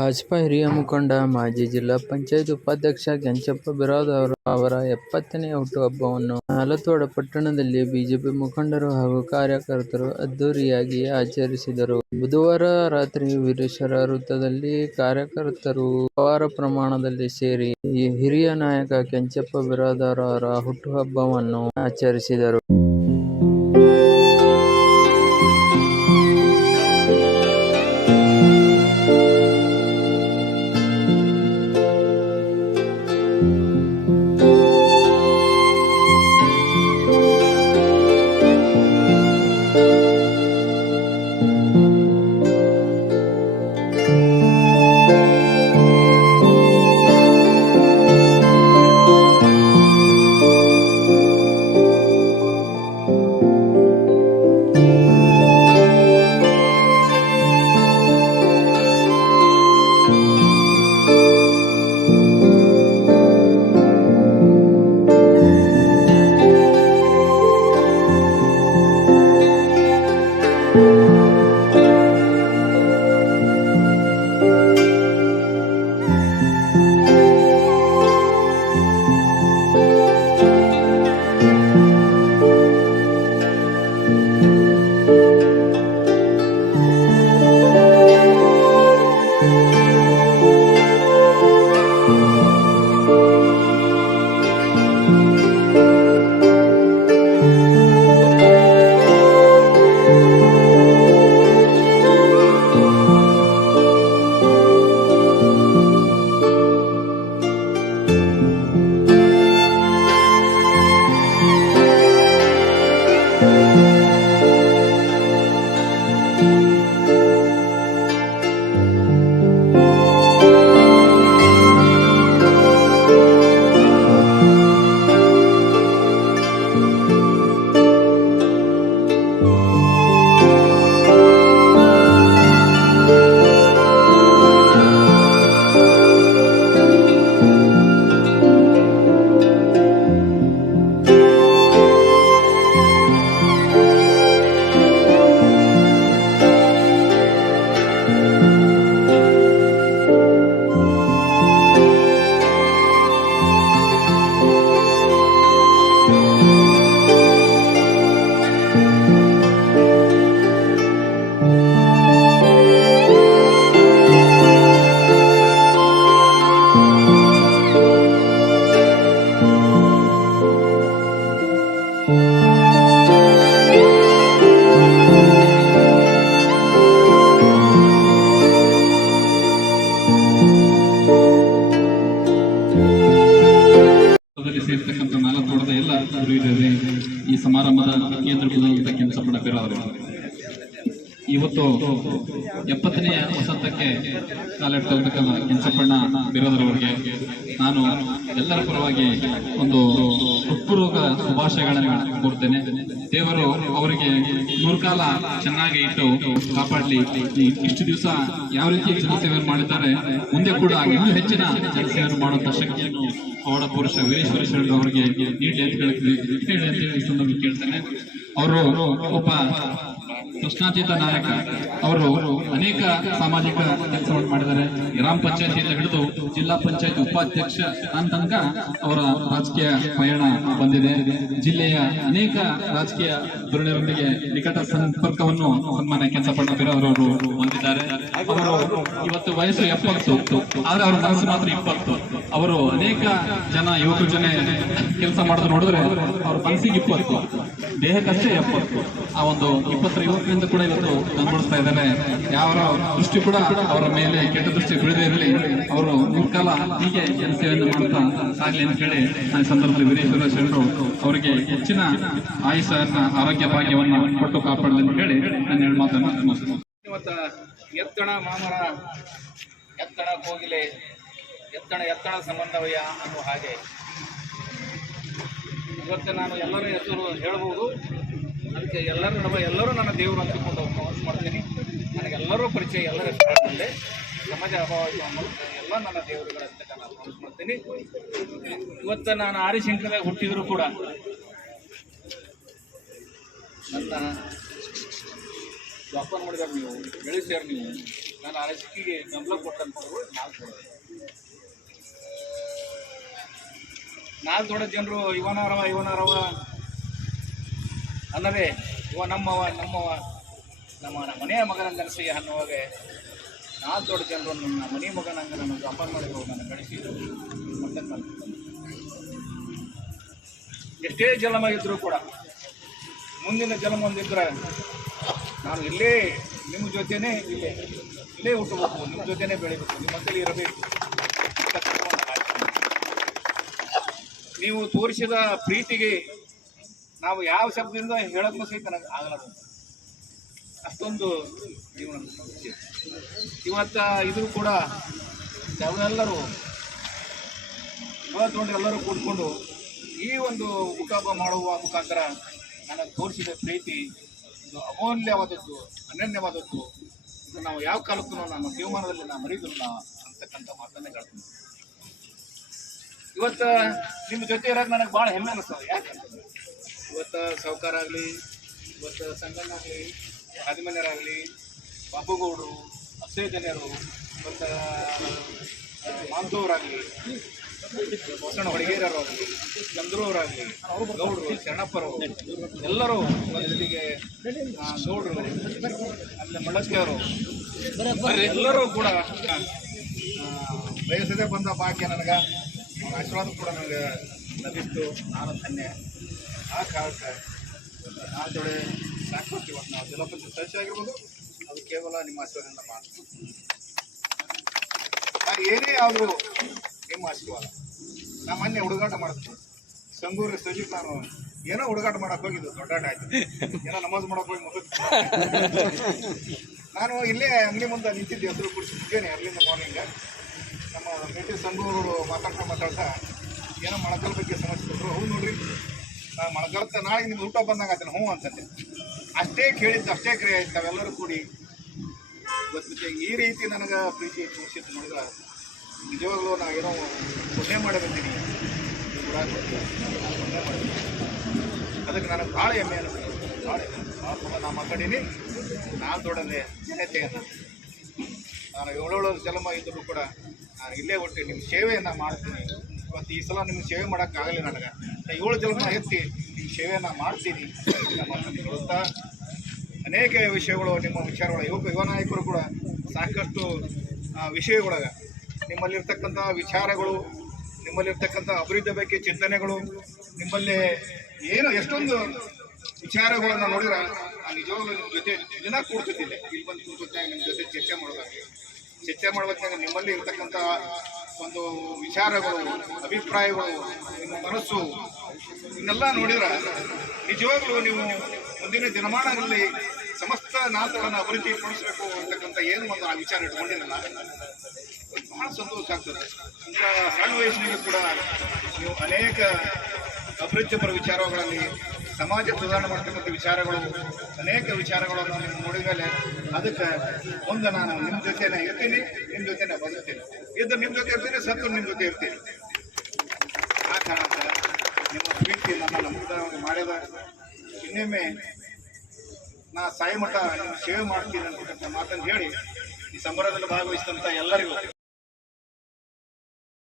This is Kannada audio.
ಭಾಜಪ ಹಿರಿಯ ಮುಖಂಡ, ಮಾಜಿ ಜಿಲ್ಲಾ ಪಂಚಾಯತ್ ಉಪಾಧ್ಯಕ್ಷ ಕೆಂಚಪ್ಪ ಬಿರಾದಾರ ಅವರ 70ನೇ ಹುಟ್ಟುಹಬ್ಬವನ್ನು ಆಲತೋಡ ಪಟ್ಟಣದಲ್ಲಿ ಬಿಜೆಪಿ ಮುಖಂಡರು ಹಾಗೂ ಕಾರ್ಯಕರ್ತರು ಅದ್ದೂರಿಯಾಗಿ ಆಚರಿಸಿದರು. ಬುಧವಾರ ರಾತ್ರಿ ವೀರೇಶ್ವರ ವೃತ್ತದಲ್ಲಿ ಕಾರ್ಯಕರ್ತರು ಅಪಾರ ಪ್ರಮಾಣದಲ್ಲಿ ಸೇರಿ ಹಿರಿಯ ನಾಯಕ ಕೆಂಚಪ್ಪ ಬಿರಾದಾರ ಅವರ ಹುಟ್ಟುಹಬ್ಬವನ್ನು ಆಚರಿಸಿದರು. ಸೇರ್ತಕ್ಕಂಥ ಆಲತೋಡದ ಎಲ್ಲ ಹಿರಿಯರೇ, ಈ ಸಮಾರಂಭದ ಕೇಂದ್ರ ಬಿಂದು ಕೆಂಚಪ್ಪ ಬಿರಾದಾರ ಇವತ್ತು 70ನೇ ವಸಂತಕ್ಕೆ ಕಾಲಿಡ್ತಿರ್ತಕ್ಕಂಥ ಕೆಂಚಪ್ಪಣ್ಣ ಬಿರಾದಾರ ಅವರಿಗೆ ನಾನು ಎಲ್ಲರ ಪರವಾಗಿ ಒಂದು ಹೃತ್ಪೂರ್ವಕ ಶುಭಾಶಯಗಳನ್ನು ಕೋರ್ತೇನೆ. ದೇವರು ಅವರಿಗೆ ನೂರ್ಕಾಲ ಚೆನ್ನಾಗಿ ಇಟ್ಟು ಕಾಪಾಡಲಿ. ಇಷ್ಟು ದಿವಸ ಯಾವ ರೀತಿ ಜನಸೇವೆಯನ್ನು ಮಾಡಿದ್ದಾರೆ, ಮುಂದೆ ಕೂಡ ಇನ್ನೂ ಹೆಚ್ಚಿನ ಜನಸೇವೆಯನ್ನು ಮಾಡುವಂತ ಶಕ್ತಿಯನ್ನು ಅವರ ಪುರುಷ ವೀರೇಶ್ವರ ಶರಣರು ಅವರಿಗೆ ನೀಡಲಿ ಅಂತ ಹೇಳಿ ಕೇಳ್ತೇನೆ. ಅವರು ಒಬ್ಬ ಪ್ರಶ್ನಾತೀತ ನಾಯಕ. ಅವರು ಅನೇಕ ಸಾಮಾಜಿಕ ಕೆಲಸವನ್ನು ಮಾಡಿದ್ದಾರೆ. ಗ್ರಾಮ ಪಂಚಾಯತಿಯಿಂದ ಹಿಡಿದು ಜಿಲ್ಲಾ ಪಂಚಾಯತ್ ಉಪಾಧ್ಯಕ್ಷ ತನಕ ಅವರ ರಾಜಕೀಯ ಪಯಣ ಬಂದಿದೆ. ಜಿಲ್ಲೆಯ ಅನೇಕ ರಾಜಕೀಯ ಧೋರಣೆಯೊಂದಿಗೆ ನಿಕಟ ಸಂಪರ್ಕವನ್ನು ಸನ್ಮಾನ್ಯ ಕೆಂಚಪ್ಪ ಬಿರಾದಾರ ಅವರು ಹೊಂದಿದ್ದಾರೆ. ಅವರು ಇವತ್ತು ವಯಸ್ಸು 70, ಆದ್ರೆ ಅವರ ಮನಸ್ಸು ಮಾತ್ರ 20. ಅವರು ಅನೇಕ ಜನ ಯುವಕ ಜನ ಕೆಲಸ ಮಾಡೋದು ನೋಡಿದ್ರೆ ಅವ್ರ ಮನಸ್ಸಿಗೆ 20, ದೇಹಕ್ಕಷ್ಟೇ 70. ಆ ಒಂದು 20 ಯುವಕರಿಂದ ಕೂಡ ಇವತ್ತು ಅನುಭವಿಸ್ತಾ ಇದ್ದಾರೆ. ಯಾವ ದೃಷ್ಟಿ ಕೂಡ ಅವರ ಮೇಲೆ ಕೆಟ್ಟ ದೃಷ್ಟಿ ಬೀಳದೇ ಇರಲಿ. ಅವರು ನೂರ್ಕಾಲ ಹೀಗೆ ಜನಸೇವೆಯನ್ನು ಮಾಡ್ತಾ ಸಾಗಲಿ ಅಂತ ಹೇಳಿ ಆ ಸಂದರ್ಭದಲ್ಲಿ ವೀರೇಶ್ವರ ಶರಣರು ಅವರಿಗೆ ಹೆಚ್ಚಿನ ಆಯುಷನ್ನ ಆರೋಗ್ಯ ಭಾಗ್ಯವನ್ನು ಕೊಟ್ಟು ಕಾಪಾಡಲಿ ಅಂತ ಹೇಳಿ ನಾನು ಹೇಳಿ ಮಾತನ್ನು ಇವತ್ತು ಎತ್ತಣ ಮಾಮರ, ಎತ್ತಣ ಕೋಗಿಲೆ, ಎತ್ತಣ ಸಂಬಂಧವಯ್ಯ ಅನ್ನುವ ಹಾಗೆ ಇವತ್ತು ನಾನು ಎಲ್ಲರ ಹೆಸರು ಹೇಳ್ಬೋದು. ಅದಕ್ಕೆ ಎಲ್ಲರ ನಡುವೆ ಎಲ್ಲರೂ ನನ್ನ ದೇವರು ಅಂದುಕೊಂಡು ಪ್ರವಾಸ ಮಾಡ್ತೀನಿ. ನನಗೆಲ್ಲರೂ ಪರಿಚಯ, ಎಲ್ಲರ ಹೆಸರಿನಲ್ಲೇ ಸಮಾಜ ಅಭಾವ ಎಲ್ಲ ನನ್ನ ದೇವರುಗಳಂತ ನಾನು ಪ್ರವಾಸ ಮಾಡ್ತೀನಿ. ಇವತ್ತು ನಾನು ಆರಿಶಂಕರದಾಗ ಹುಟ್ಟಿದ್ರು ಕೂಡ ನನ್ನ ವ್ಯಾಪಾರ ಮಾಡಿದಾರೆ, ನೀವು ಬೆಳೆಸ್ಯಾರ, ನೀವು ನನ್ನ ಅನಿಸಿಕೆಗೆ ಗಮನ ಕೊಟ್ಟಂಥವ್ರು ನಾಲ್ಕು ದೊಡ್ಡ ಜನರು ಇವನರವ ಅನ್ನದೇ ಇವ ನಮ್ಮವ ನಮ್ಮ ಮನೆಯ ಮಗನ ನೆನಸಿಗೆ ಅನ್ನುವಾಗ ನಾಲ್ಕು ದೊಡ್ಡ ಜನರು ನನ್ನ ಮನೆ ಮಗನಂಗೆ ನನ್ನ ಅಪ್ಪನ ಮಾಡಿದ್ರು ನನ್ನ ಗಳಿಸಿ ಎಷ್ಟೇ ಜನ್ಮ ಇದ್ರೂ ಕೂಡ ಮುಂದಿನ ಜನ್ಮ ಒಂದಿದ್ರೆ ನಾನು ಇಲ್ಲೇ ನಿಮ್ಮ ಜೊತೆನೇ ಇಲ್ಲೇ ಹುಟ್ಟಬೇಕು, ನಿಮ್ಮ ಜೊತೆನೇ ಬೆಳಿಬೇಕು, ನಿಮ್ಮ ಮಕ್ಕಳು ಇರಬೇಕು. ನೀವು ತೋರಿಸಿದ ಪ್ರೀತಿಗೆ ನಾವು ಯಾವ ಶಬ್ದದಿಂದ ಹೇಳಕ್ಕೂ ಸಹಿತ ನನಗೆ ಆಗಲ್ಲ. ಅಷ್ಟೊಂದು ಜೀವನ ಇವತ್ತ ಇದು ಕೂಡ ಎಲ್ಲರೂ ಇವತ್ತೊಂದು ಎಲ್ಲರೂ ಕೂತ್ಕೊಂಡು ಈ ಒಂದು ಹುಟ್ಟುಹಬ್ಬ ಮಾಡುವ ಮುಖಾಂತರ ನನಗೆ ತೋರಿಸಿದ ಪ್ರೀತಿ ಇದು ಅಮೂಲ್ಯವಾದದ್ದು, ಅನನ್ಯವಾದದ್ದು. ಇದು ನಾವು ಯಾವ ಕಾಲಕ್ಕೂ ನಮ್ಮ ಜೀವಮಾನದಲ್ಲಿ ನಾವು ಮರಿದಿಲ್ಲ ಅಂತಕ್ಕಂಥ ಮಾತನ್ನೇ ಹೇಳ್ತೀನಿ. ಇವತ್ತು ನಿಮ್ಮ ಜೊತೆ ಇರೋಕೆ ನನಗೆ ಭಾಳ ಹೆಮ್ಮೆ ಅನಿಸ್ತದೆ. ಯಾಕಂತಂದ್ರೆ ಇವತ್ತು ಸಾವುಕಾರ ಆಗಲಿ, ಇವತ್ತು ಸಂಗಣ್ಣ ಆಗಲಿ, ಹಾದಿಮನೆಯರಾಗಲಿ, ಬಾಬುಗೌಡರು, ಅಕ್ಷಯಜನ್ಯರು, ಇವತ್ತು ಮಾಂತವರಾಗಲಿ, ಬಸವಣ್ಣ ಹೊಡಗೇರವರಾಗಲಿ, ಚಂದ್ರವರಾಗಲಿ, ಗೌಡರು, ಶರಣಪ್ಪರು ಎಲ್ಲರೂ ಇವತ್ತಿಗೆ ಗೌಡರು, ಆಮೇಲೆ ಮಳ್ಳಕ್ಕಿಯವರು ಎಲ್ಲರೂ ಕೂಡ ಬಯಸದೇ ಬಂದ ಭಾಗ್ಯ ನನಗೆ ಆಶೀರ್ವಾದ ಕೂಡ ನನಗೆ ಲಭಿಸ್ತು. ನಾನು ಧನ್ಯ. ಆ ಕಾರಣಕ್ಕೆ ಆ ಜೋಡೆ ಸಾಕಷ್ಟು ಇವತ್ತು ನಾವು ಜಿಲ್ಲಾ ಪಂಚಾಯತ್ ಸದಸ್ಯ ಆಗಿರ್ಬೋದು, ಅದು ಕೇವಲ ನಿಮ್ಮ ಆಶೀರ್ವಾದದಿಂದ ಮಾತ್ರ. ನಾನು ಏನೇ ಆದರೂ ನಿಮ್ಮ ಆಶೀರ್ವಾದ. ನಾ ಮೊನ್ನೆ ಹುಡುಗಾಟ ಮಾಡ್ತೀನಿ ಸಂಗೂರು ಸಜಿತ್, ನಾನು ಏನೋ ಹುಡುಗಾಟ ಮಾಡಕ್ಕೆ ಹೋಗಿದ್ದು, ದೊಡ್ಡಾಟ ಆಯ್ತು, ಏನೋ ನಮಾಜ್ ಮಾಡಕ್ಕೆ ಹೋಗಿ ಮುಗಿದು ನಾನು ಇಲ್ಲೇ ಅಂಗಡಿ ಮುಂದೆ ನಿಂತಿದ್ದೆ, ಹೆಸರು ಕುಡಿಸಿದ್ದೇನೆ ಅಲ್ಲಿಂದ ಮಾರ್ನಿಂಗ್. ನಮ್ಮ ಮೇಟಿ ಸಂಗೂರು ಮಾತಾಡ್ತಾ ಏನೋ ಮೊಳಕಾಲ ಬಗ್ಗೆ ಸಮಸ್ಯೆ ಕೊಟ್ಟರು. ಹೌದು ನೋಡ್ರಿ, ನಾನು ಮೊಳಕಾಲತ್ತ ನಾಳೆ ನಿಮ್ಗೆ ಊಟ ಬಂದಾಗ ಆತನ ಹ್ಞೂ ಅಂತಂದೆ. ಅಷ್ಟೇ ಕೇಳಿದ್ದು ಅಷ್ಟೇ ಕ್ರಿಯೆ ಆಯ್ತು. ತಾವೆಲ್ಲರೂ ಕೂಡಿ ಇವತ್ತು ಈ ರೀತಿ ನನಗೆ ಪ್ರೀತಿ ತೋರಿಸಿದ್ದು ನೋಡಿದ್ರೆ ನಿಜವಾಗ್ಲೂ ನಾ ಏನೋ ಪುಣ್ಯ ಮಾಡಿ ಬಂದೀನಿ. ಅದಕ್ಕೆ ನನಗೆ ಭಾಳ ಹೆಮ್ಮೆ ಅನಿಸ್ತದೆ. ಭಾಳ ನಾ ಮಾತಾಡೀನಿ. ನಾನು ದೊಡ್ಡದೆ ಜನತೆಯನ್ನು ನಾನು 7 ಜನ್ಮ ಇದ್ದರೂ ಕೂಡ ನಾನು ಇಲ್ಲೇ ಹುಟ್ಟಿ ನಿಮ್ಮ ಸೇವೆಯನ್ನು ಮಾಡ್ತೀನಿ. ಇವತ್ತು ಈ ಸಲ ನಿಮ್ಗೆ ಸೇವೆ ಮಾಡೋಕ್ಕಾಗಲಿ. ನನಗೆ 7 ಜನ್ಮ ಎತ್ತಿ ನಿಮ್ಮ ಸೇವೆಯನ್ನು ಮಾಡ್ತೀನಿ ಅಂತ ಹೇಳುತ್ತಾ ಅನೇಕ ವಿಷಯಗಳು, ನಿಮ್ಮ ವಿಚಾರಗಳು, ಯುವ ನಾಯಕರು ಕೂಡ ಸಾಕಷ್ಟು ವಿಷಯಗಳಾಗ ನಿಮ್ಮಲ್ಲಿರ್ತಕ್ಕಂಥ ವಿಚಾರಗಳು, ನಿಮ್ಮಲ್ಲಿರ್ತಕ್ಕಂಥ ಅಭಿವೃದ್ಧಿ ಬಗ್ಗೆ ಚಿಂತನೆಗಳು, ನಿಮ್ಮಲ್ಲಿ ಏನು ಎಷ್ಟೊಂದು ವಿಚಾರಗಳನ್ನು ನೋಡಿದ್ರೆ ನಾನು ನಿಜವಾಗ್ಲೂ ನಿಮ್ಮ ಜೊತೆ ದಿನ ಕೂಡ್ತಿದ್ದಿಲ್ಲ. ಇಲ್ಲಿ ಬಂದು ಕೂತ್ಕೊಂಡಾಗ ನಿಮ್ಮ ಜೊತೆ ಚರ್ಚೆ ಮಾಡ್ಬೇಕಾಗ ನಿಮ್ಮಲ್ಲಿ ಇರ್ತಕ್ಕಂಥ ಒಂದು ವಿಚಾರಗಳು, ಅಭಿಪ್ರಾಯಗಳು, ನಿಮ್ಮ ಮನಸ್ಸು ಇವನ್ನೆಲ್ಲ ನೋಡಿದ್ರೆ ನಿಜವಾಗ್ಲೂ ನೀವು ಮುಂದಿನ ದಿನಮಾನಗಳಲ್ಲಿ ಸಮಸ್ತ ನಾಲ್ಕುಗಳನ್ನು ಅಭಿವೃದ್ಧಿ ಪಡಿಸಬೇಕು ಅಂತಕ್ಕಂಥ ಏನು ಒಂದು ಆ ವಿಚಾರ ಇಟ್ಕೊಂಡಿರಲ್ಲ, ಭಾಳ ಸಂತೋಷ ಆಗ್ತದೆ. ಇಂಥ ಸಣ್ಣ ವಯಸ್ಸಿನಲ್ಲಿ ಕೂಡ ನೀವು ಅನೇಕ ಅಭಿವೃದ್ಧಿಪರ ವಿಚಾರಗಳಲ್ಲಿ, ಸಮಾಜ ಸುಧಾರಣೆ ಮಾಡ್ತಕ್ಕಂಥ ವಿಚಾರಗಳು, ಅನೇಕ ವಿಚಾರಗಳನ್ನು ನೀವು ನೋಡಿದ ಮೇಲೆ ಅದಕ್ಕೆ ಮುಂದೆ ನಾನು ನಿಮ್ಮ ಜೊತೆನೇ ಇರ್ತೀನಿ, ನಿಮ್ಮ ಜೊತೆನೇ ಬದುಕ್ತೀನಿ. ಇದ್ದು ನಿಮ್ಮ ಜೊತೆ ಇರ್ತೀನಿ, ಸತ್ತು ನಿಮ್ಮ ಜೊತೆ ಇರ್ತೀನಿ. ಆ ಕಾರಣಕ್ಕೆ ನಿಮ್ಮ ಪ್ರೀತಿ ನನ್ನ ನಂಬಿಕೆ ಮಾಡಿದ ಇನ್ನೊಮ್ಮೆ ನಾ ಸಾಯಿ ಮಠ ನಿಮ್ಮ ಸೇವೆ ಮಾಡ್ತೀನಿ ಅಂತಕ್ಕಂಥ ಮಾತನ್ನು ಹೇಳಿ ಈ ಸಂಬರದಲ್ಲಿ ಭಾಗವಹಿಸಿದಂಥ ಎಲ್ಲರಿಗೂ